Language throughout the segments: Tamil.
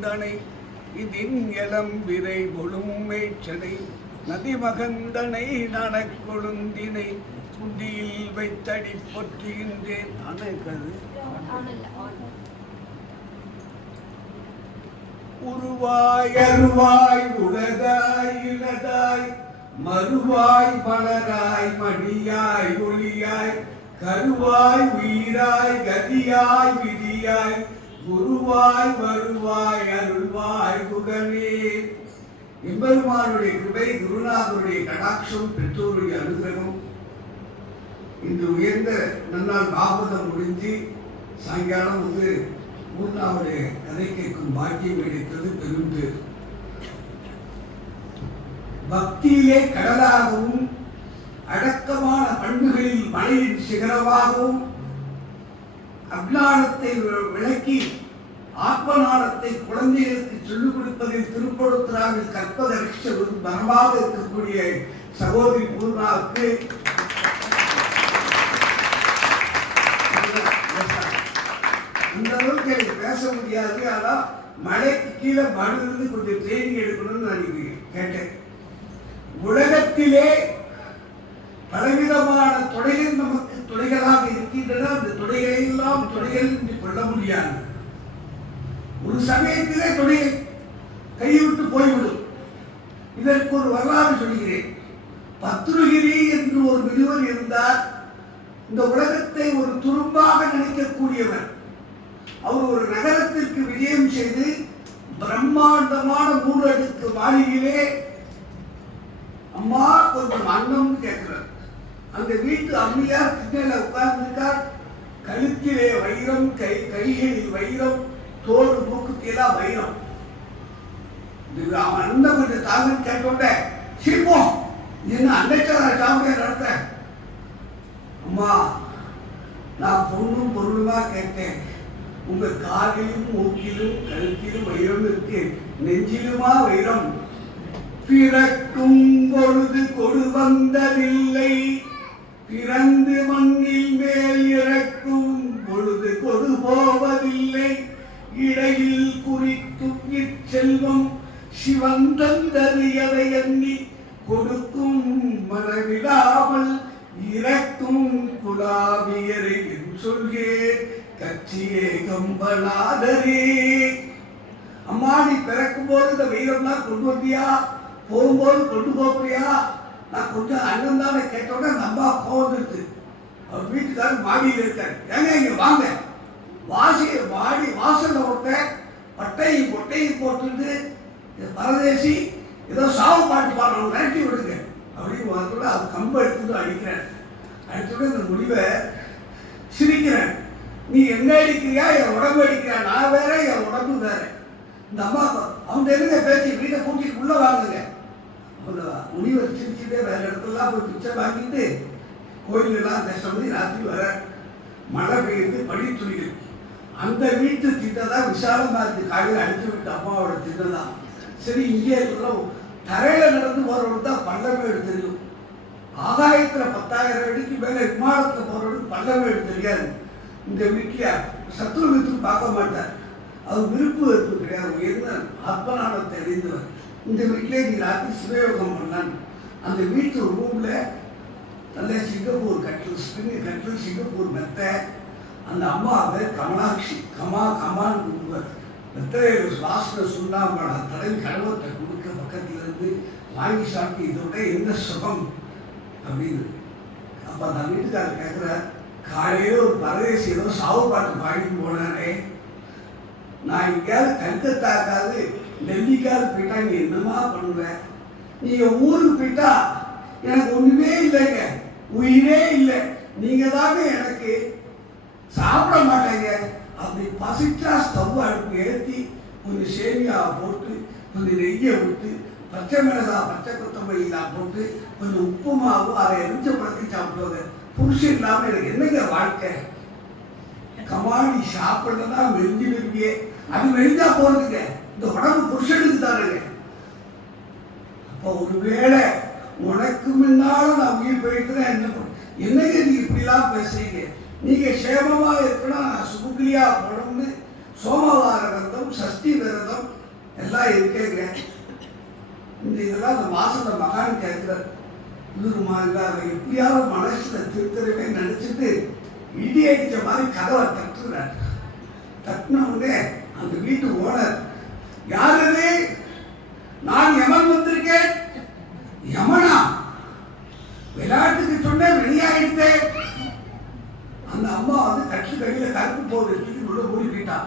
மகந்தனை இதின் இளம்பிரை ஒழுமைச்சனை நதிமகந்தனை நனக்கொழுந்தினை குண்டியில் வைத்தடி பொற்றுகின்றேன். உருவாய் அருவாய் உலகாய் இலதாய் மறுவாய் மலராய் மணியாய் ஒளியாய் கருவாய் உயிராய் கதியாய் விதியாய் குருவாய் வருவாய் அருள்வாய் குகனே. எம்பெருமானுடைய கிருபை, குருநாதருடைய கடாட்சம், பெற்றோருடைய அனுகிரகம் இன்று உயர்ந்த நன்னாள் பாகவதம் முடிஞ்சு சாயங்காலம் மூர்ணாவுடைய கதை கேட்கும் பாக்கியம் கிடைத்தது பெருந்து. பக்தியிலே கடலாகவும் அடக்கமான பண்புகளில் மலையின் சிகரமாகவும் அஜ்ஞானத்தை விளக்கி ஆத்மநாதத்தை குழந்தைகளுக்கு சொல்லிக் கொடுப்பதில் திருப்பொழுத்தராவில் கற்பதற்க மரமாக இருக்கக்கூடிய சகோதரி பூர்ணாவுக்கு அந்த அளவுக்கு எனக்கு பேச முடியாது. ஆனால் மழைக்கு கீழே மடுந்து கொஞ்சம் ட்ரைனிங் எடுக்கணும்னு நான் கேட்டேன். உலகத்திலே பலவிதமான துறைகள் நமக்கு துறைகளாக இருக்கின்றன. அந்த துறைகளை எல்லாம் துறைகள் என்று கொள்ள முடியாது. ஒரு சமயத்திலே துறையை கைவிட்டு போய்விடும். இதற்கு ஒரு வரலாறு சொல்கிறேன். பத்ருகிரி என்று ஒரு முனிவர் இருந்தார். இந்த உலகத்தை ஒரு துரும்பாக நினைக்கக்கூடியவர். அவர் ஒரு நகரத்திற்கு விஜயம் செய்து பிரம்மாண்டமான 3 அடுக்கு மாளிகையிலே அம்மா கொஞ்சம் அன்னம் கேட்கிறார். அந்த வீட்டு அம்மையார் திண்ணையில உட்கார்ந்துருக்கார். கழுத்திலே வைரம், கைகளில் வைரம், தோல் மூக்குத்தியெல்லாம் வைரம். அவன் அண்ணன் கொஞ்சம் தாங்க கேட்டோட சிரிப்போம் என்ன அன்னைக்கார சாமியை நடத்த. அம்மா நான் பொண்ணும் பொருளுமா கேட்டேன். உங்க காலிலும் மூக்கிலும் கழுத்திலும் வைரம் இருக்கு, நெஞ்சிலுமா வைரம்? பிறக்கும் பொழுது கொடு வந்ததில்லை, பிறந்து மண்ணில் மேல் இறக்கும் பொழுது கொடு போவதில்லை. இடையில் குறிக்கும் இச்செல்வம் சிவந்தந்தது எதை எண்ணி கொடுக்கும் மனவிடாமல் இறக்கும் குலாவியரை சொல்கே கட்சியே கம்பலாதரே. அம்மா நீ பிறக்கும் போது இந்த வைரம்லாம் கொண்டு வந்தியா, போகும்போது கொண்டு போறியா? நான் கொஞ்சம் அண்ணன் தானே கேட்டோட நம்பா போகுது. அவர் வீட்டுக்காரர் மாடியில் இருக்காரு. ஏங்க இங்க வாங்க. வாசல்ல ஒருத்தன் பட்டையும் பொட்டையும் போட்டு பரதேசி ஏதோ சாவு பாட்டு பாடுறவங்க விரட்டி விடுங்க அப்படின்னு வரக்கூட அவர் கம்பு எடுத்துட்டு அடிக்கிறேன். அடிச்சுட்டு இந்த முடிவை சிரிக்கிறேன். நீ என்ன அடிக்கிறியா, என் உடம்பு அடிக்கிறியா? நான் வேற, என் உடம்பு வேற. இந்த அம்மா அவங்க எங்க பேச்சு வீட்டை கூட்டிட்டு உள்ள வாங்குங்க. அவங்க முனிவர் சிரிச்சுட்டே வேற இடத்துலாம் போய் பிச்சை வாங்கிட்டு கோயிலெல்லாம் தரிசனம் பண்ணி ராத்திரி வர மழை பெய்யுது, பனி துளிகள். அந்த வீட்டு திட்டம் விசாலமா இருக்கு. காலையில் அடிச்சு விட்டு அம்மாவோட திட்டம் தான். சரி இங்கே இருக்கிறோம். தரையில நடந்து போறவங்களுக்கு தான் பள்ளமேடு தெரியும். ஆகாயத்துல 10,000 அடிக்கு மேல விமானத்துல போறவங்களுக்கு பள்ளமேடு தெரியாது. இந்த வீட்டுல சத்துருவித்து பார்க்க மாட்டார். அவர் விருப்பு வெறுப்பு கிடையாது. உயர்ந்த ஆத்மநாதத்தை அறிந்தவர். இந்த வீட்டிலே நீ ராத்திரி சிவயோகம் பண்ணான். அந்த வீட்டு ரூம்ல நல்ல சிங்கப்பூர் கட்டில், ஸ்பிரிங் கட்டில், சிங்கப்பூர் மெத்தை. அந்த அம்மாவை கமலாட்சி கமான்னு கூப்பிடுவார். மெத்தையை வாசனை சுண்ணாம்பழ தடவி கடவுளத்தை கொடுக்க பக்கத்துல இருந்து வாங்கி சாப்பிட்டு இதோட என்ன சுகம் அப்படின்னு. அப்ப அந்த வீட்டுக்காரர் கேட்குற, காலையில ஒரு பரதேசி ஏதோ சாவு பாட்டு பாடிட்டு போனானே, நான் எங்கேயாவது கல்கத்தாக்காது டெல்லிக்காவது போயிட்டா நீ என்னமா பண்ணுவேன்? நீங்க ஊருக்கு போயிட்டா எனக்கு ஒண்ணுமே இல்லைங்க, உயிரே இல்லை. நீங்க தாங்க எனக்கு. சாப்பிட மாட்டேங்க. அப்படி பசிச்சா ஸ்டவ் அடுப்பு ஏற்றி கொஞ்சம் சேமியாவை போட்டு கொஞ்சம் நெய்யை விட்டு பச்சை மிளகாய் பச்சை கொத்தமல்லிலாம் போட்டு கொஞ்சம் உப்பு மாவு அதை எரிஞ்ச பழக்கி சாப்பிடுவாங்க. புருஷன் இல்லாமல் எனக்கு என்னங்க வாழ்க்கை? கமாடி சாப்பிட்றதா மெரிஞ்சு விரும்பியே. அது மெரிஞ்சா போறதுங்க. இந்த உடம்பு புருஷனுக்கு தானுங்க. அப்போ ஒருவேளை உனக்கு முன்னால நான் உயிர் போயிட்டுதான் என்னங்க நீங்க இப்படிலாம் பேசுறீங்க? நீங்க சேமமா இருக்கணும், சுபுக்ரியா போடணும்னு சோமவார விரதம், சஷ்டி விரதம், எல்லாம் இருக்கேங்க. இந்த இதெல்லாம் அந்த வாசல மகான் கேட்கிறார். இதுமா இல்லை அவன் எப்படியாவது மனசுல திருத்தரவே நினைச்சிட்டு இடி அடிச்ச மாதிரி கதவை தட்டுறார். தட்டின உடனே அந்த வீட்டு ஓனர், யாரு? நான் யமன் வந்திருக்கேன். யமனா? விளையாட்டுக்கு சொன்ன வெளியாயிட்டேன். அந்த அம்மா வந்து கட்சி கையில கருப்பு போர் எடுத்துட்டு உள்ள ஓடி போயிட்டான்.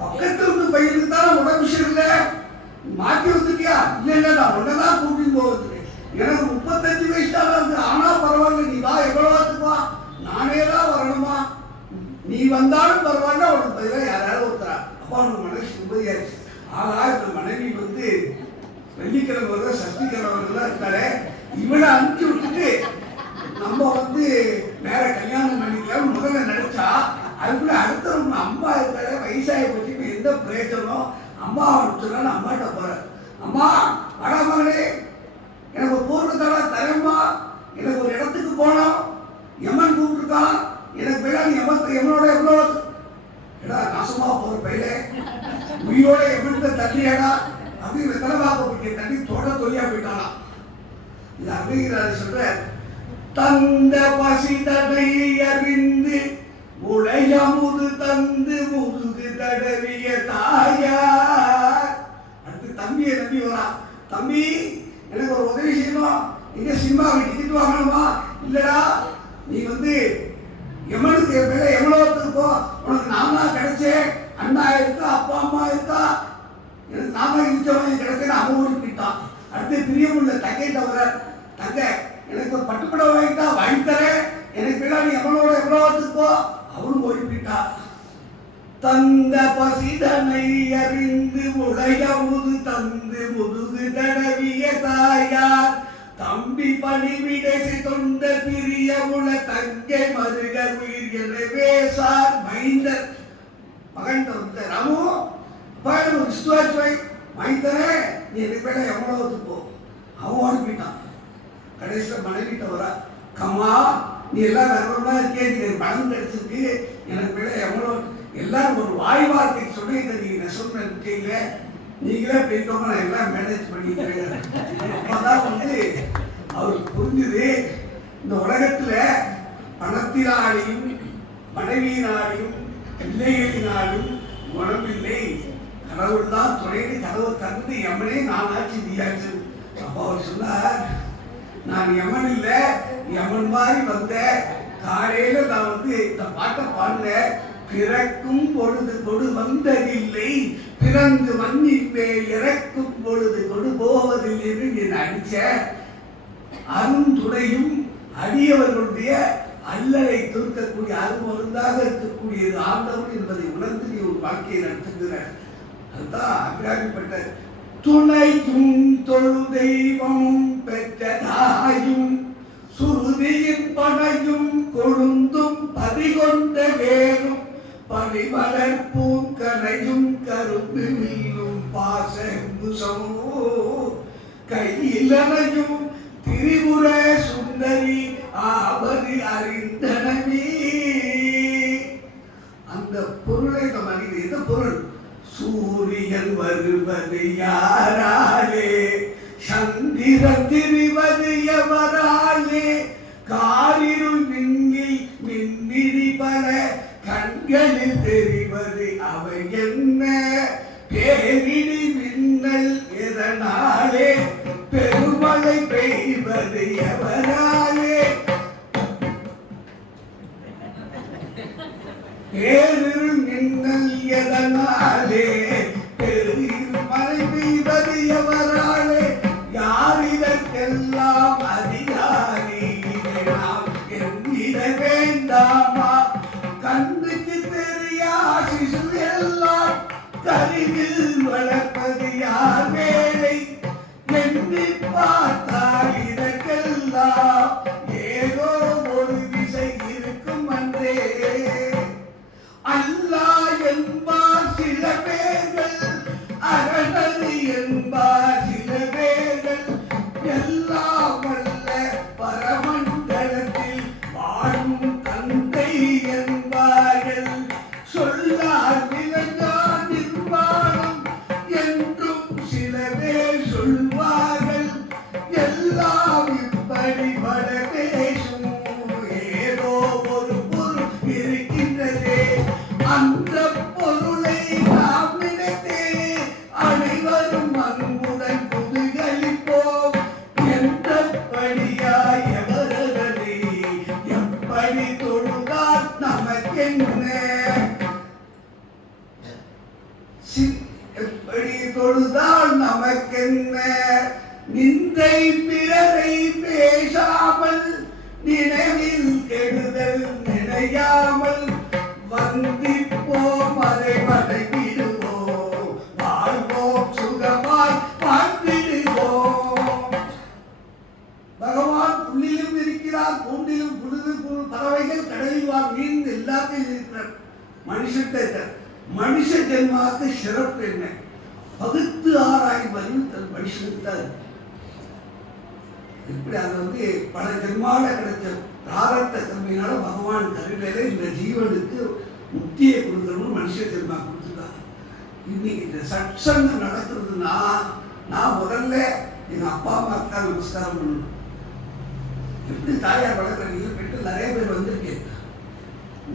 பக்கத்து வந்து பையனுக்கு தான் உடம்பு சரியில்லை, மாற்றி வந்துட்டியா? இல்லை நான் உடனதான் கூட்டிட்டு போவது. எனக்கு 35 வயசு தான் இருக்கு. ஆனா பரவாயில்ல, நீ வா, எவ்வளவு வா, நானே தான் வரணுமா? நீ வந்தாலும் பரவாயில்ல, உனக்கு பதிலாக யாராவது ஒருத்தரா. அப்பா அவனுக்கு மனசு நிம்மதியாச்சு. ஆனா இந்த மனைவி வந்து வெள்ளிக்கிழமை வர சஷ்டிக்கிழமை இருக்காரு, இவனை அனுப்பிச்சு விட்டுட்டு நம்ம வந்து நேர கல்யாணம் பண்ணிக்கலாம் முதல்ல நினைச்சா, அதுக்குள்ள அடுத்தவங்க அம்மா இருக்காரு, வயசாகி போச்சு, இப்போ எந்த பிரயோஜனம்? அம்மா அனுப்பிச்சுனா அம்மாட்ட போறேன். அம்மா வட மகளே, எனக்கு ஒரு பூர்வத்தோட தரம்மா, எனக்கு ஒரு இடத்துக்கு போனோம், யமன் கூப்பிட்டுருக்கான், எனக்கு வேளாண் யமனோட எவ்வளோ ஏடா நாசமா போற பையில உயிரோட எவ்வளோ தண்ணியாடா அப்படின்னு வெத்தலை பார்க்க தண்ணி தொட தொழியா போயிட்டானா. இது அப்படிங்கிறாரு சொல்ற, தந்த பசி தடை அறிந்து உழையமுது தந்து முதுகு தடவிய தாயார். அடுத்து தம்பியை நம்பி வரா. தம்பி எனக்கு ஒரு உதவி செய்யணும், எங்க சினிமாவுக்கு டிக்கெட் வாங்கணுமா? இல்லடா, நீ வந்து எமனுக்கு மேல எவ்வளவு போ, உனக்கு நான் தான் கிடைச்சேன், அண்ணா இருக்கா, அப்பா அம்மா இருக்கா, எனக்கு நான் தான் இருந்தவன் கிடைச்சேன்னு அவன் ஓடி போயிட்டான். அடுத்து பிரியமுள்ள தங்கைட்ட வர, தங்க எனக்கு ஒரு பட்டுப்பட வாங்கிட்டா, வாங்கி தரேன், எனக்கு பின்னாடி எவனோட எவ்வளவு போ, அவனும் ஓடி போயிட்டா. தந்த பசிதனை அறிந்து உழையமுது தந்து முதுகு தடவிய தாயார், தம்பி பணிவிடை தொண்ட பிரிய உள்ள தங்கை மருக உயிர் எனவே சார் மைந்தர் மகன் வந்து ராமு பாடு விஸ்வாச்சுவை மைந்தரே, நீ எனக்கு பேட எவ்வளவு போ, அவன் போயிட்டான். கடைசியில் மனைவிட்ட வரா, கம்மா நீ எல்லாம் வேறவங்களா இருக்கே, நீ பணம் கிடைச்சிருக்கு, எனக்கு பேட எவ்வளோ, எல்லாரும் ஒரு வாய் வார்த்தை சொல்லி இதை நீங்க நெசம் இருக்கீங்க, நீங்களே போயிட்டோம், நான் எல்லாம் மேனேஜ் பண்ணிக்கிறேன். அப்பதான் வந்து அவருக்கு புரிஞ்சுது, இந்த உலகத்துல பணத்தினாலையும் மனைவியினாலையும் பிள்ளைகளினாலும் குணமில்லை, கடவுள் தான் துணைன்னு கதவை தந்து யமனே நான் ஆட்சி நீயாச்சு. அப்போ அவர் சொன்னார், நான் யமன் இல்லை, யமன் மாதிரி வந்த காலையில நான் வந்து இந்த பாட்டை பாடினேன், பிறக்கும் பொழுது கொடு வந்ததில்லை, பிறந்து மண்ணின் மேல் இறக்கும் பொழுது கொடு போவதில்லை என்று நீ அடிச்ச அருந்துணையும் அடியவர்களுடைய அல்லலை துருக்கக்கூடிய அருமருந்தாக இருக்கக்கூடியது ஆண்டவன் என்பதை உணர்ந்து நீ ஒரு வாழ்க்கையை நடத்துகிற. அதுதான் அபிராமிப்பட்ட துணையும் தொழு தெய்வமும் பெற்ற தாயும் சுருதியின் பனையும் கொழுந்தும் பதிகொண்ட வேரும் பனிமலர் பூங்கனையும் கரும்பு மீனும் பாசமுசமோ கையிலனையும் திரிபுர சுந்தரி ஆவது அறிந்தனமே. அந்த பொருளை நம்ம அறிந்து, எந்த பொருள்? சூரியன் வருவது யாராலே, சந்திரன் திரிவது எவராலே, காரிருள் மின்னில் மின்னிரி பல கண்களில் தெரிவது அவை என்ன, பேரிடி மின்னல் எதனாலே, பெருமழை பெய்வது எவராலே, பேரிருள் மின்னல் எதனாலே, பெருமழை பெய்வது எவராலே, யார் இதற்கெல்லாம் அதிகாரி, நாம் எண்ணிட வேண்டாமா, கண்ணுக்கு தெரியா சிசு எல்லாம் கருவில் வளர்ப்பது யார் வேலை, எண்ணி பார்த்தால் இதற்கெல்லாம் ஏதோ ஒரு விசை இருக்கும் அன்றே. அல்லாஹ் என்பார் சில பேர்கள், அரணது என்பார் சில பேர்கள், எல்லாம் வல்ல பரமண்டலத்தில் வாழும் தந்தை என்பார்கள், சொல்லால் விளங்கான் நிர்வாணம் என்று எப்படி தொழுதால் நமக்கென்ன, நிந்தை பிறரை பேசாமல் நினைவில் கெடுதல் நினையாமல் வந்திப்போம் அதை வணங்கிடுவோம், வாழ்வோம் சுகமாய் வாழ்ந்திடுவோம். பகவான் புள்ளிலும் இருக்கிறார், பூண்டிலும் புழுது பறவைகள் கடலில் வாழ் மீன் எல்லாத்தையும் இருக்கிறார். மனுஷ ஜென்மாவுக்கு சிறப்பு என்ன? பகுத்து ஆராயும் அறிவு தன் மனுஷனுக்கு தான். இப்படி அது பல ஜென்மால கிடைச்ச பிராரத்த தன்மையினால பகவான் கருணையில இந்த ஜீவனுக்கு முக்தியை கொடுக்கணும்னு மனுஷ ஜென்மா கொடுத்துருக்காங்க. இன்னைக்கு இந்த சத்சங்கம் நடக்கிறதுனா நான் முதல்ல எங்க அப்பா அம்மாவுக்கு தான் நமஸ்காரம் பண்ணணும். எப்படி தாயார் வளர்க்குறீங்க பெற்று நிறைய பேர் வந்திருக்கேன்.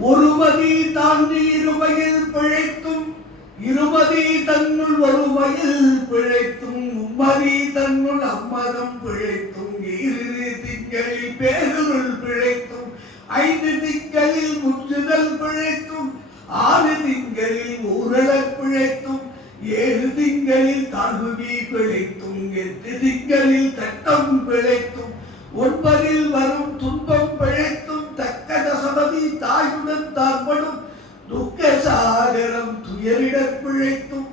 ஒருமதி தாண்டி இருமையில் பிழைத்தும், இருமதி தன்னுள் ஒருமையில் பிழைத்தும், மும்மதி தன்னுள் அம்மதம் பிழைத்தும், இரு திங்களில் பேருள் பிழைத்தும், 5 திங்களில் முற்றுதல் பிழைத்தும், 6 திங்களில் ஊரலர் பிழைத்தும், 7 திங்களில் தாழ்வுவி பிழைத்தும், 8 திங்களில் கட்டம் பிழைத்தும், 9 வரும் துன்பம் பிழைத்தும், தக்க தசமதி தாயுடன் தாழ்படும் துக்க சாகரம் துயரிடப் பிழைத்தும்.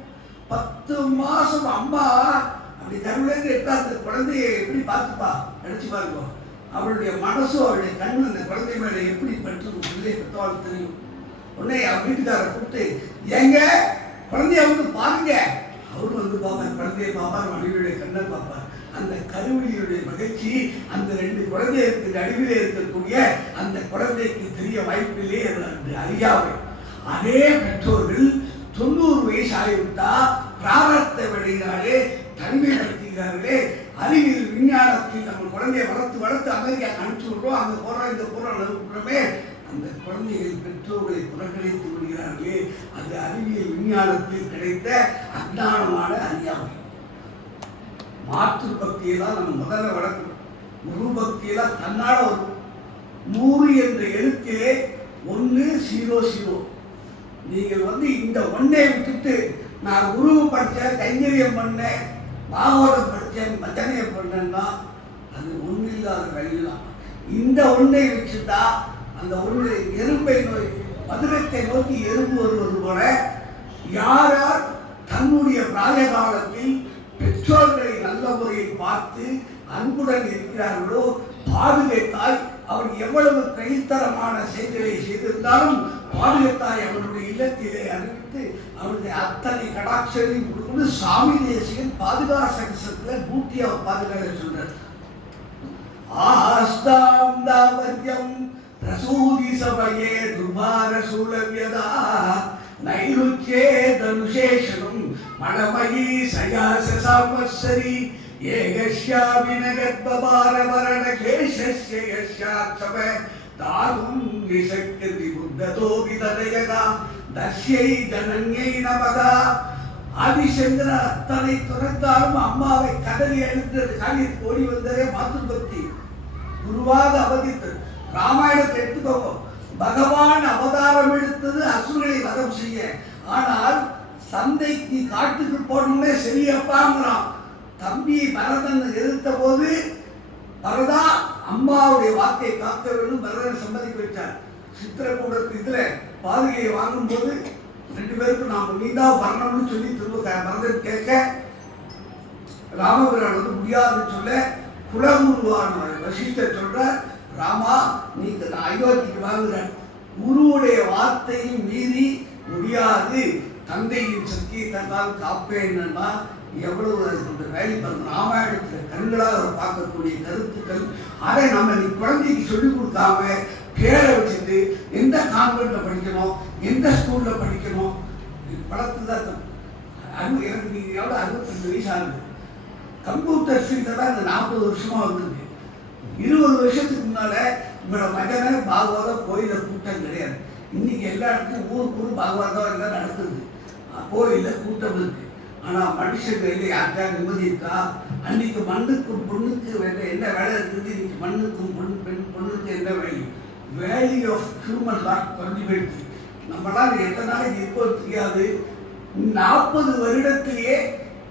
10 மாசம் அம்மா அப்படி கருவிலேருந்து எடுத்தா அந்த குழந்தைய எப்படி பார்த்துப்பா, நினைச்சு பாருங்க. அவளுடைய மனசும் அவளுடைய கண்ணு அந்த குழந்தை மேல எப்படி பட்டு பிள்ளை பெற்றவாள் தெரியும். உடனே அவன் வீட்டுக்காரரை கூப்பிட்டு, எங்க குழந்தைய பாருங்க. அவரும் பார்ப்பார், குழந்தைய பார்ப்பார், மனைவியுடைய கண்ணை பார்ப்பார். அந்த கருவிலியுடைய மகிழ்ச்சி அந்த 2 குழந்தைகளுக்கு நடுவிலே இருக்கக்கூடிய அந்த குழந்தைக்கு தெரிய வாய்ப்பில்லை. அறியாமை. அதே பெற்றோர்கள் 90 வயசு ஆகிவிட்டா பிராரத்த வழியினாலே தனிமைப்படுத்துகிறார்களே. அறிவியல் விஞ்ஞானத்தில் நம்ம குழந்தைய வளர்த்து அமெரிக்கா அனுப்பிச்சு விடுறோம், அங்கே போகிறோம் இந்த போகிறோம் அனுப்புகிறோமே. அந்த குழந்தைகள் பெற்றோர்களை புறக்கணித்து விடுகிறார்களே. அந்த அறிவியல் விஞ்ஞானத்தில் கிடைத்த அஞ்ஞானமான அறியாமை. மாற்று பக்தியெல்லாம் நம்ம முதல்ல வளர்க்கணும். குரு பக்தியெல்லாம் தன்னால வரும். 100 என்ற எழுத்திலே 1 0 0. நீங்கள் இந்த ஒன்றை விட்டுட்டு நான் குருவை படித்தேன், கைங்கரியம் பண்ணேன், பாகவதம் படித்தேன், பஜனையம் பண்ணேன்னா அது ஒன்றும் இல்லாத வழியெல்லாம். இந்த ஒன்றை வச்சுட்டா அந்த ஒன்று எறும்பை மதுரத்தை நோக்கி எறும்பு வருவது போல யார் யார் தன்னுடைய பிராய காலத்தில் பெற்றோர்களை நல்ல முறையில் பார்த்து அன்புடன் இருக்கிறார்களோ பாதுகாத்தாய் அவர் எவ்வளவு கைத்தரமான செயல்களை செய்திருந்தாலும் பாதுகாத்தாய் அவருடைய இல்லத்திலே அறிவித்து அவருடைய அத்தனை கடாட்சரையும் கொடுத்து சாமி தேசியன் பாதுகாசகத்தில் 100 பாதுகாக்க சொல்றார். ஆஸ்தாம் தாவர்யம் பிரசூதி சபையே துபார சூழவியதா நைருச்சே தனுஷேஷனும் மணமயி சயாச சாம்பஸ்ஸரி ஏகஸ்யாபினகத்பபாரவரணகேஷஸ்ய யஸ்யாட்சப தாதும் நிசக்தி புத்ததோ விததயகா தஸ்யை ஜனன்யை நமகா. ஆதிசங்கர அத்தனை துணைத்தாலும் அம்மாவை கடலி எழுந்தது காலில் ஓடி வந்ததே மாத்துபக்தி குருவாக அவதித்தது. ராமாயணத்தை எடுத்துக்கோங்க. பகவான் அவதாரம் எடுத்தது அசுரனை வதம் செய்ய. ஆனால் சந்தைக்கு காட்டுக்கு போனோம்னே சரியப்பாங்கிறான். தம்பி பரதன் எதிர்த்த போது பரதா அம்மாவுடைய வாக்கை காக்க வேண்டும், பரதனை சம்மதிக்க வச்சார். சித்திரக்கூடத்து இதுல பாதுகையை வாங்கும் போது 2 பேருக்கும் நாம் நீதான் வரணும்னு சொல்லி திரும்ப பரதன் கேட்க ராமபிரான் முடியாதுன்னு சொல்ல குலகுருவான வசிஷ்டர் சொல்ற, ராமா நீங்க அயோத்திக்கு வாங்குற குருவுடைய வார்த்தையும் மீறி முடியாது, தந்தையின் சத்தியத்தால் காப்பேன்னா எவ்வளவு அதுக்கு வேலை பண்ண ராமாயணத்தில் கண்களாக பார்க்கக்கூடிய கருத்துக்கள். அதை நம்ம நீ குழந்தைக்கு சொல்லிக் கொடுக்காம பேரை வச்சுட்டு எந்த கான்வென்ட்ல படிக்கணும், எந்த ஸ்கூல்ல படிக்கணும் வளர்த்து தான். எனக்கு நீங்க எவ்வளோ 62 வயசு ஆகுது. கம்ப்யூட்டர் ஃபீல்டெல்லாம் இந்த 40 வருஷமா வந்திருக்கு. 20 வருஷத்துக்கு முன்னால இவரோட மகனை பாகவதம் கோயில கூட்டம் கிடையாது. இன்னைக்கு எல்லா இடத்துலையும் ஊருக்கு பாகவதம் எல்லாம் நடக்குது, கோயில கூட்டம் இருக்கு. ஆனால் மனுஷன் கையில் யாருக்கா நிம்மதி இருக்கா? அன்னைக்கு மண்ணுக்கும் பொண்ணுக்கு என்ன வேலை இருக்குது, இன்னைக்கு மண்ணுக்கும் பொண்ணுக்கு என்ன value? Value of human life குறைஞ்சி போயிடுச்சு. நம்மளால் எத்தனை நாளைக்கு இருக்கோ தெரியாது. 40 வருடத்திலேயே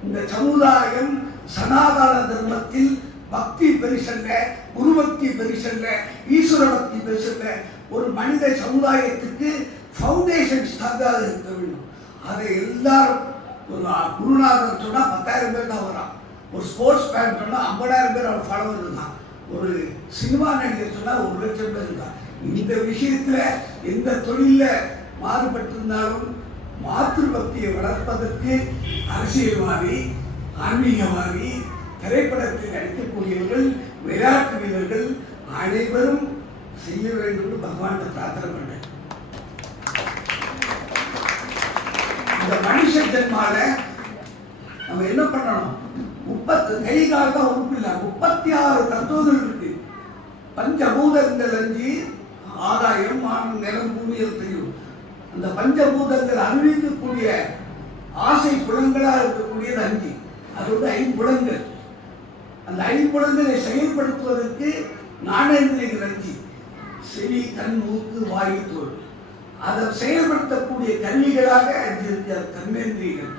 இந்த சமுதாயம் சனாதன தர்மத்தில் பக்தி பெருசல்ல, குருபக்தி பெருசல்ல, ஈஸ்வர பக்தி பெருசல்ல. ஒரு மனித சமுதாயத்துக்கு ஃபவுண்டேஷன் ஸ்ட்ராங்காக இருக்க வேண்டும். அதை எல்லாரும் ஒரு குருநாதர் சொன்னால் 10,000 பேர் தான் வரான். ஒரு ஸ்போர்ட்ஸ் மேன் சொன்னால் 50,000 பேர் அவர் ஃபாலோவர் இருக்கான். ஒரு சினிமா நடிகர் சொன்னால் 1,00,000 பேர் இருக்கான். இந்த விஷயத்தில் எந்த தொழிலில் மாறுபட்டிருந்தாலும் மாற்று பக்தியை வளர்ப்பதற்கு அரசியல்வாதி, ஆன்மீகவாதி, திரைப்படத்தில் நடிக்கக்கூடியவர்கள், விளையாட்டு வீரர்கள் அனைவரும் செய்ய வேண்டும் என்று பகவான் பிரார்த்தனை பண்ணேன். இந்த மனுஷ ஜென்மால நம்ம என்ன பண்ணணும்? 30 கை கால் தான் உறுப்பு இல்லை, 36 தத்துவங்கள் இருக்கு. பஞ்சபூதங்கள் 5, ஆதாயம், வானம், நிலம், பூமியில் தெரியும். அந்த பஞ்சபூதங்கள் அறிவிக்கக்கூடிய ஆசை புலங்களாக இருக்கக்கூடியது 5. அது வந்து 5 புலங்கள். அந்த 5 புலங்களை செயல்படுத்துவதற்கு ஞானேந்திரியங்கள் 5: செவி, கண், மூக்கு, வாயு, தோல். அதை செயல்படுத்தக்கூடிய கருவிகளாக 5 இருக்கு. கர்மேந்திரியங்கள்: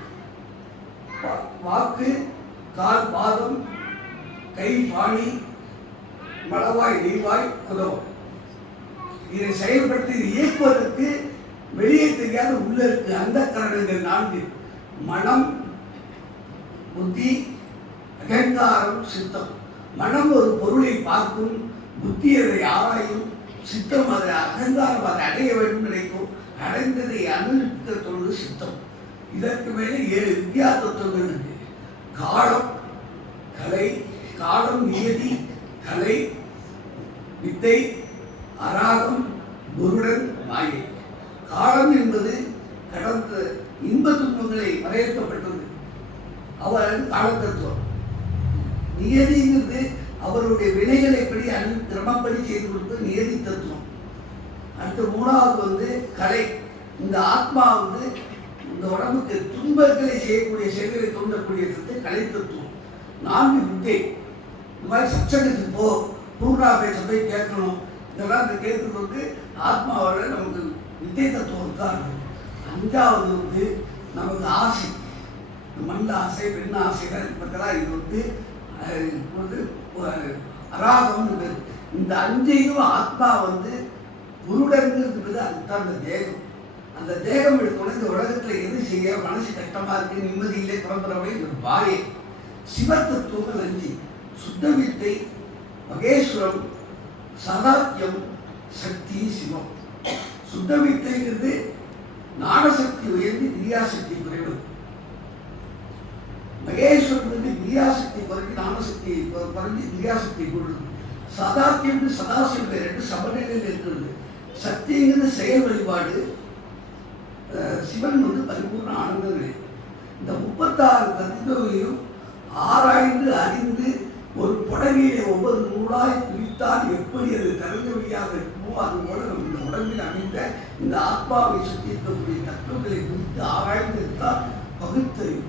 வாக்கு, கால், பாதம், கை, பாணி, மலவாய், நெய்வாய், குதம். இதை செயல்படுத்தி இயக்குவதற்கு வெளியே தெரியாத உள்ள இருக்கு அந்த கரணங்கள் 4: மனம், புத்தி, அகங்காரம், சித்தம். மனம் ஒரு பொருளை பார்க்கும், புத்தி அதை ஆராயும், சித்தம் அதை அகங்காரம் அதை அடைய வேண்டும் நினைக்கும், அடைந்ததை அனுபவிக்க தோன்று சித்தம். இதற்கு மேலே 7 வித்யா தத்துவங்கள் இருக்கு. காலம், கலை, காலம் நியதி, கலை, வித்தை, அராகம், குருடன், மாயை. காலம் என்பது கடந்த இன்ப துன்பங்களை வரையறுக்கப்பட்டது. அவர் காலத்தத்துவம். நியதிங்கிறது அவருடைய வினைகளை எப்படி கிரமப்படி செய்து கொடுத்து நியதி தத்துவம். அடுத்த 3வது வந்து கலை. இந்த ஆத்மா வந்து இந்த உடம்புக்கு துன்பங்களை செய்யக்கூடிய செயல்களை தூண்டக்கூடிய கலை தத்துவம். 4 வித்தை. இந்த மாதிரி சச்சங்கத்துக்கு போ, பூர்ணா பேச போய் கேட்கணும். இதெல்லாம் இந்த கேட்கறது வந்து ஆத்மாவோட நமக்கு வித்தை தத்துவம் தான். 5வது வந்து நமக்கு ஆசை. மண் ஆசை, பெண் ஆசைகள் பற்றலாம். இது வந்து அராகம். இந்த 5ஐயும் ஆத்மா வந்து குருடங்கிறது அதுதான் அந்த தேகம். அந்த தேகம் எடுத்தோட இந்த உலகத்தில் எது செய்ய மனசு கஷ்டமாக இருக்குது, நிம்மதியிலே புறம்புறவை இந்த பாயை. சிவத்தத்துவங்கள் 5: சுத்த வித்தை, மகேஸ்வரம், சதாத்தியம், சக்தி, சிவம். சுத்த வித்தைங்கிறது ஞானசக்தி உயர்ந்து கிரியாசக்தி குறைவு. மகேஸ்வரன் வந்து கிரியாசக்தி குறைஞ்சி ஞானசக்தி குறைஞ்சி கிரியாசக்தி கூடுது. சதாத்தியம் சதாசிவம் 2 சமநிலையில் இருக்கிறது. சக்திங்கிறது செயல் வழிபாடு, சிவன் வந்து பரிபூர்ண ஆனந்த நிலை. இந்த 36 தத்துவங்களையும் ஆராய்ந்து அறிந்து ஒரு புடவையிலே ஒவ்வொரு நூலாய் குறித்தால் எப்படி அது திறந்த வழியாக இருக்குமோ அதுபோல நம்ம இந்த உடம்பில் அமைந்த இந்த ஆத்மாவை சுற்றி இருக்கக்கூடிய தத்துவங்களை குறித்து ஆராய்ந்து இருந்தால் பகுத்தறிவு.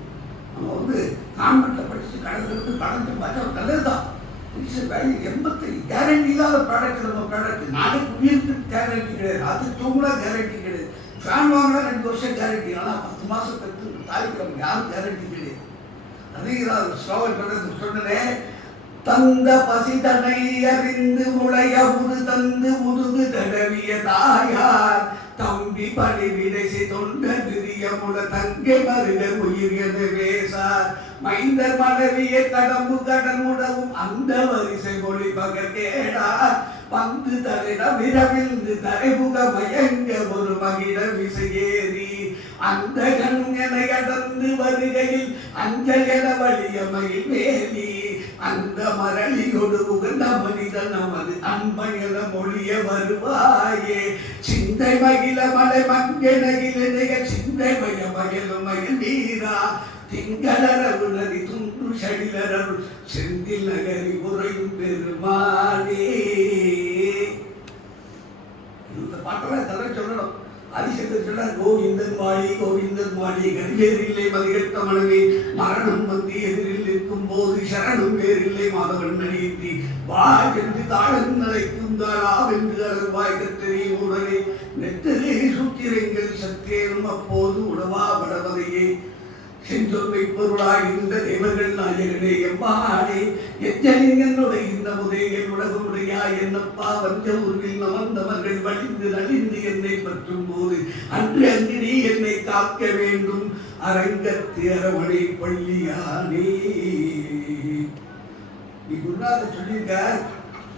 நம்ம வந்து கான்வென்ட்டில் படிச்சுட்டு கடந்து படந்து பார்த்தா நல்லது தான். வேல்யூ 85 கேரண்டி இல்லாத ப்ராடக்ட். நம்ம ப்ராடக்ட் நாளைக்கு உயிருக்கு கேரண்டி கிடையாது, அது தூங்கினா கேரண்டி கிடையாது, ஃபேன் வாங்கினா 2 வருஷம் கேரண்டி. ஆனால் 10 மாதம் கற்று தாய்க்கு நமக்கு யாரும் கேரண்டி கிடையாது. அதேதான் ஸ்லோகன் சொன்னேன். தந்த பசிதனை அறிந்து உடைய உது தந்து முதுகு தடவிய தாயார் தம்பி பணிவிடை தொண்ட பிரியமுட தங்கை மருக உயிரியது வேசார் மைந்தர் மனைவிய கடம்பு கடமுடவும் அந்த வரிசை மொழி பகேடார் வந்து தரிட விரவிழ்ந்து தலைமுக மயங்க ஒரு மகிழ விசையேறி அந்த கண்களை அடர்ந்து வருகையில் அஞ்சல் என வழிய மகிழ் மேலி அந்த மரளியோடு உகந்த மனிதன் நமது அன்பன மொழிய வருவாயே சிந்தை மகிழ மலை மங்கெனகில சிந்தை மய மகிழும் மகிழ் நீரா திங்களரவு நதி துண்டு சடிலரவு செந்தில் நகரி உரையும் பெருமானே. இந்த பாட்டெல்லாம் தர சொல்லணும். அதிசயத்தை சொல்ல கோவிந்தன் மாடி கரிவேறில்லை மதிகட்ட மனைவி மரணம் வந்து எதிரில் நிற்கும் போது சரணம் வேறில்லை மாதவன் நடித்தி வா என்று தாழன் நிலைக்கும் தாளா என்று அருள்வாய் கத்தரி உடனே நெத்தலே சுத்திரங்கள் சத்தேனும் அப்போது உணவா படவதையே செஞ்சொன்மை பொருளாய் இருந்த தேவர்கள் நாயகனே எம்மானே எச்சலின் என்னுடைய இந்த முதைகள் உலகமுடையா என்னப்பா வந்த ஊரில் நமந்தவர்கள் வழிந்து நலிந்து என்னை பற்றும் போது அன்று அங்கினி என்னை காக்க வேண்டும் அரங்கத்து அரவணை பள்ளியானே. நீ குருநாதர் சொல்லியிருக்கார்,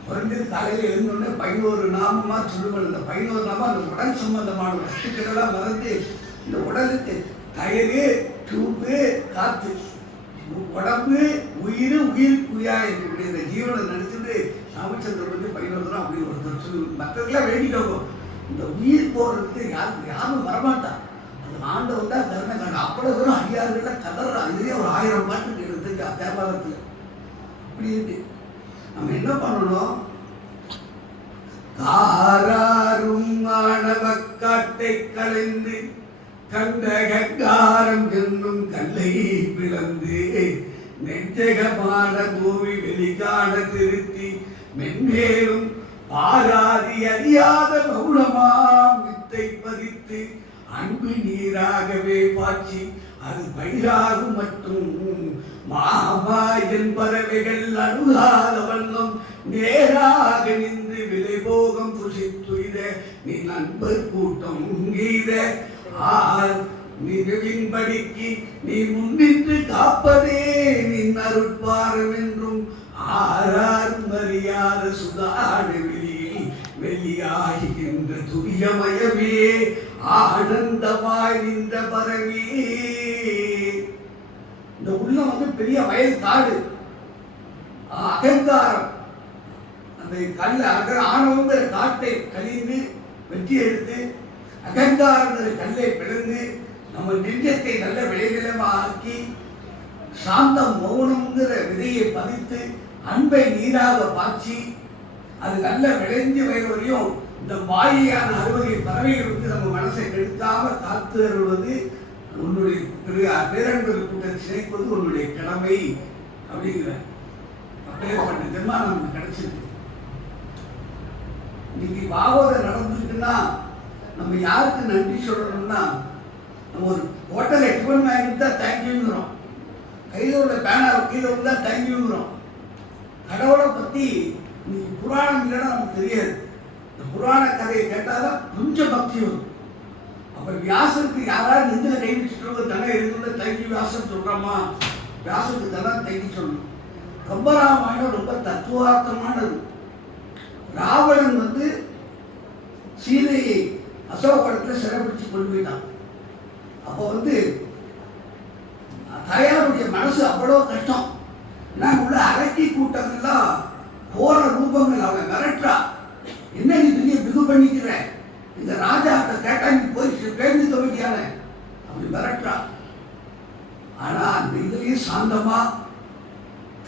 குறைஞ்சது காலையில் எழுந்தோடனே 11 நாமமா சொல்லுவேன். இந்த 11 நாமம் அந்த உடல் சம்பந்தமான வஸ்துக்களெல்லாம் மறந்து இந்த உடலுக்கு கயிறு தூப்பு காத்து உடம்பு உயிர் உயிருக்குரியா இருக்கக்கூடிய இந்த ஜீவனை நினைச்சிட்டு ராமச்சந்திரன் வந்து 11 தான் அப்படி ஒருத்தர் சொல்லி மற்றவர்களாம் வேண்டிக்கோங்க. இந்த உயிர் போடுறதுக்கு யாரும் வரமாட்டான். அது ஆண்டவன் தான் கருணை காணும். அவ்வளோ தூரம் அடியார்கள் கதறான். இதுலேயே ஒரு 1000 பாட்டு எடுத்துக்கா தேவாலயத்தில் அப்படி இருக்கு. நம்ம என்ன பண்ணணும்? காராரும் ஆணவக்காட்டை கலைந்து கண்டகாரம் என்னும் கல்லை பிளந்து நெஞ்சகமான பூமி வெளிக்கான திருத்தி மென்மேலும் பாராதி அறியாத மௌனமாம் வித்தை பதித்து அன்பு நீராகவே பாய்ச்சி அது பயிராகும் மட்டும் மாமாயன் பறவைகள் அணுகாத வண்ணம் நேராக நின்று விலை போகம் புசித்துயிர நீ நண்பர் கூட்டம் உங்கீத மிகவின்படிக்கு நீ முன்னின்று காப்பதே நின் அருட்பாரம் என்றும் ஆறாரும் அறியாத சுதான வெளியில் வெளியாகின்ற துரியமயமே ஆனந்தமாய் நின்ற பரமே. இந்த உள்ளம் வந்து பெரிய வயல் காடு. அகங்காரம் அந்த கல்ல ஆணவங்கிற காட்டை கழிந்து வெட்டி எடுத்து அகங்காரங்கிற கல்லை பிளந்து நம்ம நெஞ்சத்தை நல்ல விளைநிலமாக்கி சாந்தம் மௌனம்ங்கிற விதையை பதித்து அன்பை நீராக பாய்ச்சி அது நல்ல விளைஞ்சு வரையும் இந்த மாயையான 60 பறவைகள் வந்து நம்ம மனசை கெடுக்காம காத்து வருவது உன்னுடைய பேரன்பது கூட்டம் சிறைப்பது உன்னுடைய கடமை அப்படிங்கிற அப்பேற்பட்ட ஜென்மா நமக்கு கிடைச்சிருக்கு. இன்னைக்கு பாகவதம் நடந்துருக்குன்னா நம்ம யாருக்கு நன்றி சொல்லணும்னா, நம்ம ஒரு ஹோட்டலில் டிஃபன் வாங்கிட்டு தான் தேங்க்யூங்கிறோம். கையில் உள்ள பேனாவை கீழே விழுந்தா தேங்க்யூங்கிறோம். கடவுளை பற்றி இன்னைக்கு புராணம் இல்லைன்னா நமக்கு தெரியாது. இந்த புராண கதையை கேட்டால் தான் கொஞ்சம் பக்தி வரும். அப்போ வியாசருக்கு யாராவது நெஞ்சில் கை வச்சுட்டு தானே இருந்து தேங்க்யூ வியாசம் சொல்கிறோமா, வியாசத்துக்கு தானே தேங்க்யூ சொல்லணும். கம்பராமாயணம் ரொம்ப தத்துவார்த்தமானது. ராவணன் வந்து சீதையை அசோகத்தில் சிறைப்பிடிச்சு கொண்டு போயிட்டான். அப்போ வந்து தாயாருடைய மனசு அவ்வளோ கஷ்டம். நான் உள்ள அரக்கி கூட்டங்கள்லாம் போற ரூபங்கள் அவன் மிரட்டா, என்ன நீ பெரிய பிகு பண்ணிக்கிற, இந்த ராஜா அந்த கேட்டா நீ போய் பேருந்து துவைக்கான அப்படி மிரட்டா. ஆனா அந்த இதுலயும் சாந்தமா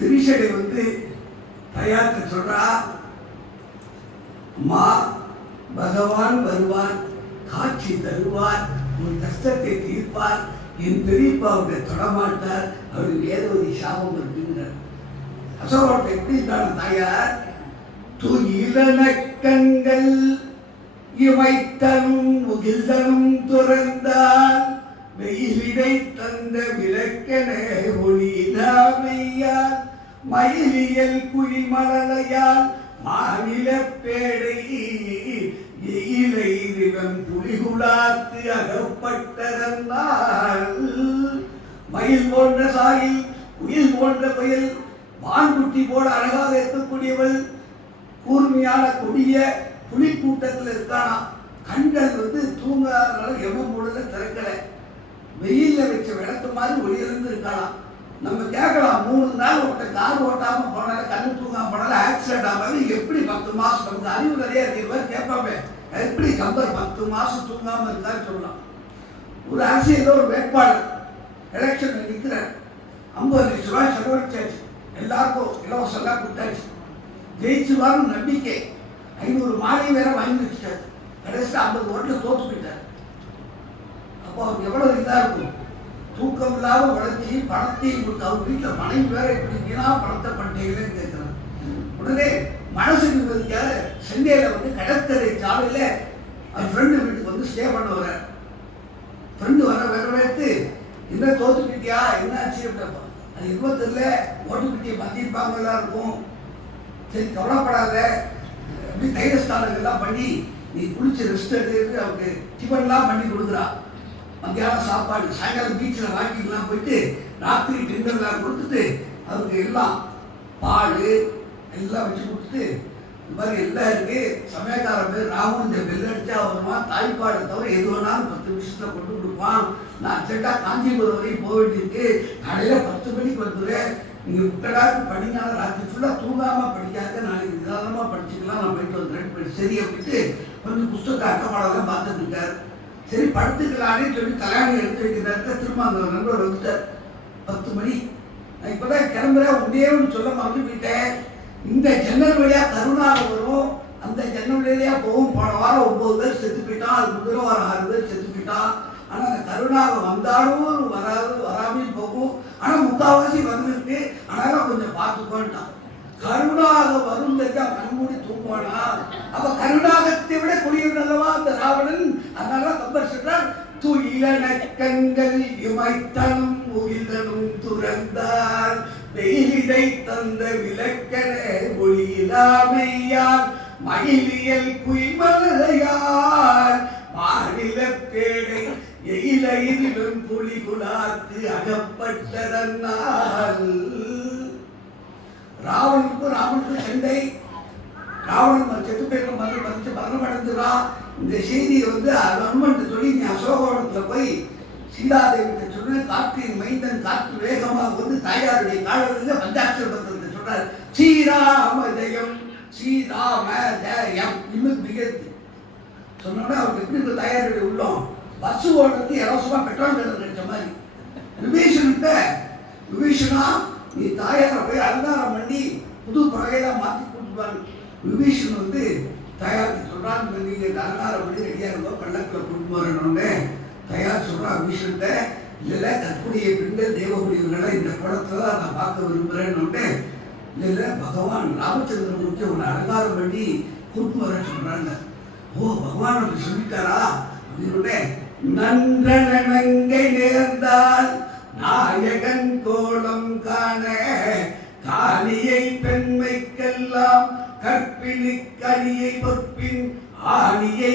திரிசடை வந்து தயார்த்த சொல்றா, அம்மா பகவான் வருவார், காட்சி தருவார், உன் கஷ்டத்தை தீர்ப்பார், என் பெரியப்பா அவரை தொடமாட்டார், அவருக்கு ஏதோ ஒரு சாபம் இருக்குங்கிறார். அசோகத்தை எப்படி இருக்கான தாயார், துயிலனக்கங்கள் இமைத்தனும் முகில்தனும் துறந்தால் வெயிலிடை தந்த விளக்கன ஒளியினாமையால் மயிலியல் குயிமலையால் மாநில பேடை எயிலைவன் புலிகுலாத்து அகப்பட்டதனால் மயில் போன்ற சாயில் குயில் போன்ற புயல் வான்குட்டி போல அழகாக இருக்கக்கூடியவள் கூர்மையான கொடிய புலிக்கூட்டத்தில் இருக்கானா. கண்கள் வந்து தூங்காதனால எவன் பொழுத திறக்கலை, வெயில்ல வச்ச விளக்கு மாதிரி ஒளியிலிருந்து இருக்கலாம். நம்ம கேட்கலாம், 3 நாள் கார் ஓட்டாம போனால கண்ணு தூங்காம போனால ஆக்சிடென்ட் ஆகாது, எப்படி 10 மாசம் நமக்கு அறிவு நிறைய இருக்கிற கேட்பாமே, எப்படி கம்பர் 10 மாசம் தூங்காம இருந்தான்னு சொல்லலாம். ஒரு அரசியல் ஒரு வேட்பாளர் எலெக்ஷன் நிற்கிறார், 50 லட்ச ரூபாய் செலவழிச்சாச்சு, எல்லாருக்கும் இலவசம்லாம் கொடுத்தாச்சு, ஜெயிச்சுவாரும் நம்பிக்கை, 500 மாலை வேற வாங்கி வச்சுட்டார், கடைசியில் 50 ஓட்டில் தோற்று போயிட்டார். அப்போ அவருக்கு எவ்வளவு இதாக இருக்கும். தூக்கம் இல்லாத வளர்ச்சி பணத்தையும் கொடுத்து அவர் வீட்டில் மனைவி வேற இப்படி வீணா பணத்தை பண்ணிட்டீங்களேன்னு கேட்குறாங்க. உடனே மனசு நிம்மதிக்காக சென்னையில் வந்து கடற்கரை சாலையில் அவர் ஃப்ரெண்டு வீட்டுக்கு வந்து ஸ்டே பண்ண வர ஃப்ரெண்டு வரவேற்று என்ன தோத்துக்கிட்டியா என்னாச்சு அப்படிப்பா. அது இருபது தெரியல, ஓட்டுக்கிட்டியை மாற்றிருப்பாங்க எல்லாருக்கும். சரி கவலைப்படாத, அப்படி தைரஸ்தானங்கள்லாம் பண்ணி நீ குளிச்சு ரெஸ்ட் எடுத்து அவருக்கு டிஃபன்லாம் பண்ணி கொடுக்குறா. மத்தியானம் சாப்பாடு, சாயங்காலம் பீச்சில் வாக்கிங்லாம் போயிட்டு ராத்திரி டின்னர்லாம் கொடுத்துட்டு அவருக்கு எல்லாம் பால் எல்லாம் வச்சு கொடுத்துட்டு இந்த மாதிரி எல்லாம் இருக்கு. சமயக்கார பேர் ராமன் இந்த பெல் அடிச்சா வருமா, தாய்ப்பாடை தவிர எது வேணாலும் 10 நிமிஷத்தில் கொண்டு கொடுப்பான். நான் அர்ஜென்ட்டாக காஞ்சிபுரம் வரையும் போக வேண்டியிருக்கு, காலையில் 10 மணிக்கு வந்துடுறேன். நீங்கள் புக்கடாக்கு படினாலும் ராத்திரி ஃபுல்லாக தூங்காமல் படிக்காத, நாளைக்கு நிதானமாக படிச்சுக்கலாம், நான் போயிட்டு வந்துடுறேன். சரி அப்படின்ட்டு கொஞ்சம் புஸ்தக அக்கப்பாடெல்லாம் பார்த்துட்டு இருக்காரு. சரி படுத்துக்கலானே சொல்லி கல்யாணம் எடுத்து வைக்கிற நேரத்தில் திரும்ப அந்த நண்பர் வந்துட்டார். 10 மணி. நான் இப்போ தான் கிளம்புறேன், ஒன்றே ஒன்று சொல்ல மறந்து போயிட்டேன். இந்த ஜன்னல் வழியாக கருணாக வரும், அந்த ஜன்னல் வழியாக போகும். போன வாரம் 9 பேர் செத்து போயிட்டான், அது முதல் வாரம் 6 பேர் செத்து போயிட்டான். ஆனால் அந்த கருணாக வந்தாலும் வராது, வராமல் போகும். ஆனால் முக்கால்வாசி வந்துருக்கு, ஆனாலும் கொஞ்சம் பார்த்துக்கோன்ட்டான். கருணாக வரும் தெரிஞ்சா கண்மூடி தூங்குவானா? அப்ப கருணாகத்தை விட குளிர்ந்தவா அந்த ராவணன். அதனால கம்பர் சொல்றார், துயிலன கண்கள் இமைத்தனும் உயிலனும் துறந்தார், வெயிலிடை தந்த விளக்கன ஒளியிலாமையார், மகிழியல் குய்மலையார் மாநில பேடை எயிலும் புலி குலாத்து அகப்பட்டதனால். ராவனுக்கும் சண்டை. ராவணன் செத்து பேருக்கு மரணம் அடைஞ்சிடான். இந்த செய்தியை வந்து அனுமன் சொல்லி நீ அசோகவனத்தில் போய் சீதாதேவிட்ட சொன்ன, காற்றின் மைந்தன் காற்று வேகமாக வந்து தாயாருடைய காலத்தில் பஞ்சாட்சரத்தை சொல்றார். ஸ்ரீராமஜயம் ஸ்ரீராமஜயம் இன்னும் மிகத்து சொன்னோன்னா அவருக்கு எப்படி இருக்க தாயாருடைய உள்ளம். பஸ் ஓடுறது இலவசமாக பெட்ரோல் கிடைச்ச மாதிரி. விபீஷனா நீ தாயாரை போய் அலங்காரம் பண்ணி புது பகையெல்லாம் மாற்றி கூட்டுவாங்க. விபீஷன் வந்து தாயாருக்கு சொல்கிறான், நீங்கள் அலங்காரம் பண்ணி ரெடியாக இருந்தோம், பள்ளத்தில் கூட்டு வரணும்னு தயார் சொல்கிறான் விபீஷன்கிட்ட. இல்லை தற்புடைய பெண்கள் தேவபுரியவர்களை இந்த குளத்தில் தான் நான் பார்க்க விரும்புகிறேன்னு. இல்லை பகவான் ராமச்சந்திரமூர்த்தி உன்னை அலங்காரம் பண்ணி கூட்டு வர சொல்கிறாங்க. ஓ பகவான் அப்படி சொல்லிட்டாரா அப்படின்னு. நன்றனங்கை நேர்ந்தால் நாயகன் கோலம் காண, காளியை பெண்மைக்கெல்லாம் கற்பிணி கனியை பொற்பின் ஆணியை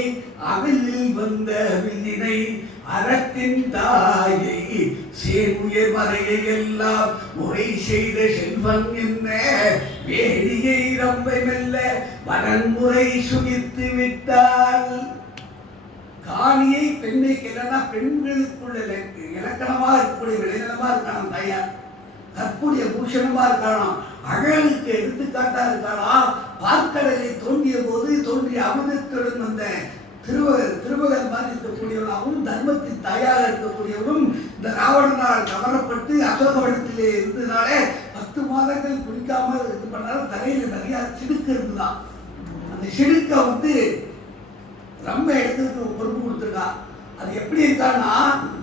அவிலில் வந்த வில்லினை அறத்தின் தாயை சேமுயர் மறையை எல்லாம் முறை செய்த செல்வன் என்ன வேடியை ரம்பை மெல்ல வரன்முறை சுகித்து விட்டால். காணியை பெண்மைக்கு இல்லைன்னா பெண்களுக்குள்ள இலக்கணமா இருக்கக்கூடிய விளைநிலமா இருக்கானாம் தாயார். கற்புடைய பூஷணமா இருக்கானாம், அழகுக்கு எடுத்துக்காட்டா இருக்கானாம். பார்க்கடலை தோன்றிய போது தோன்றிய அமிர்தத்துடன் வந்த திருமகன் மாதிரி இருக்கக்கூடியவனாகவும் தர்மத்தின் தாயாக இருக்கக்கூடியவரும் இந்த ராவணனால் கவரப்பட்டு அசோகவனத்திலே இருந்ததுனாலே 10 மாதங்கள் குளிக்காமல் இது பண்ணாலும் தலையில நிறைய சிடுக்கு இருந்துதான். அந்த சிடுக்க வந்து ரொம்ப எடுத்து பொறுப்பு கொடுத்துருக்கா. அது எப்படி இருக்கான்னா,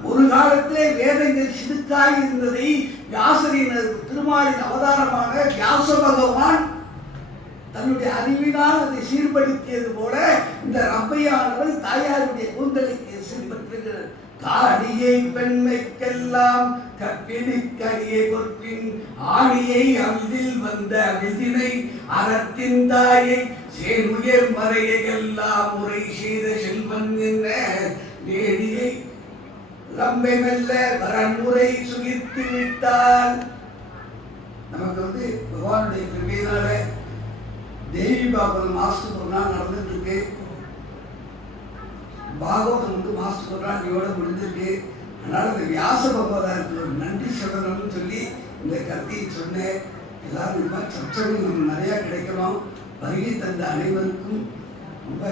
ஒரு காலத்திலே வேதங்கள் சிடுக்காய் இருந்ததை வியாசரின் திருமாலின் அவதாரமான வியாச பகவான் தன்னுடைய அறிவினால் அதை சீர்படுத்தியது போல இந்த ரம்பையானவர் தாயாருடைய கூந்தலுக்கு சீர்படுத்துகிறார். காணியை பெண்மைக்கெல்லாம் கற்பிணி கனியை பொற்பின் ஆணியை அவிதில் வந்த விதினை அறத்தின் தாயை சேமுயர் மறையை எல்லாம் முறை செய்த செல்வன் என்ன வேடியை ரம்பை மெல்ல வரன்முறை சுகித்து விட்டால். நமக்கு வந்து பகவானுடைய கிருபையினால தேவி பாகவதம் மாசத்துக்கு ஒரு நாள் நடந்துட்டு இருக்கு. பாகவதம் வந்து மாசத்துக்கு ஒரு நாள் இதோட முடிஞ்சிருக்கு. அதனால இந்த வியாச பகவதாருக்கு ஒரு நன்றி சொல்லணும்னு சொல்லி இந்த கருத்தையை சொன்னேன். எல்லாரும் இந்த மாதிரி சச்சரவு நம்ம நிறையா கிடைக்கணும். வருகை தந்த அனைவருக்கும் ரொம்ப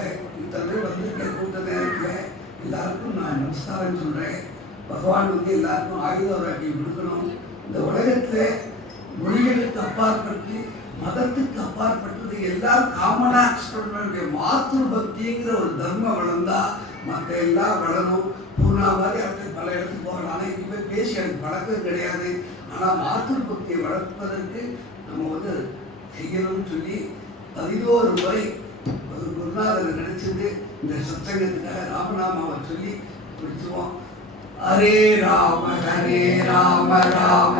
இத்தனை வந்திருக்க கூட்ட நேரத்தில் எல்லாருக்கும் நான் நமஸ்காரம் சொல்கிறேன். பகவான் வந்து எல்லாருக்கும் ஆயுதராக்கி கொடுக்கணும். இந்த உலகத்தில் மொழிகளுக்கு அப்பாற்பட்டு மதத்துக்கு அப்பாற்பட்டது எல்லாரும் காமனாக எக்ஸ்பிரஸ் பண்ண மாத்ரு பக்திங்கிற ஒரு தர்மம் வளர்ந்தா மற்ற எல்லாம் வளரும். பூர்ண சொன்ன மாதிரி அடுத்து பல இடத்துக்கு போகலாம். ஆனால் இங்கே பேசி எனக்கு பழக்கம் கிடையாது. ஆனால் மாற்றுப்பக்தியை வளர்ப்பதற்கு நம்ம வந்து செய்யணும்னு சொல்லி 11 முறை ஒரு குருநாதர் நினைச்சது இந்த சத்சங்கத்துக்காக ராமநாமாவை சொல்லி பிடிச்சுவோம். ஹரே ராம ராம ராம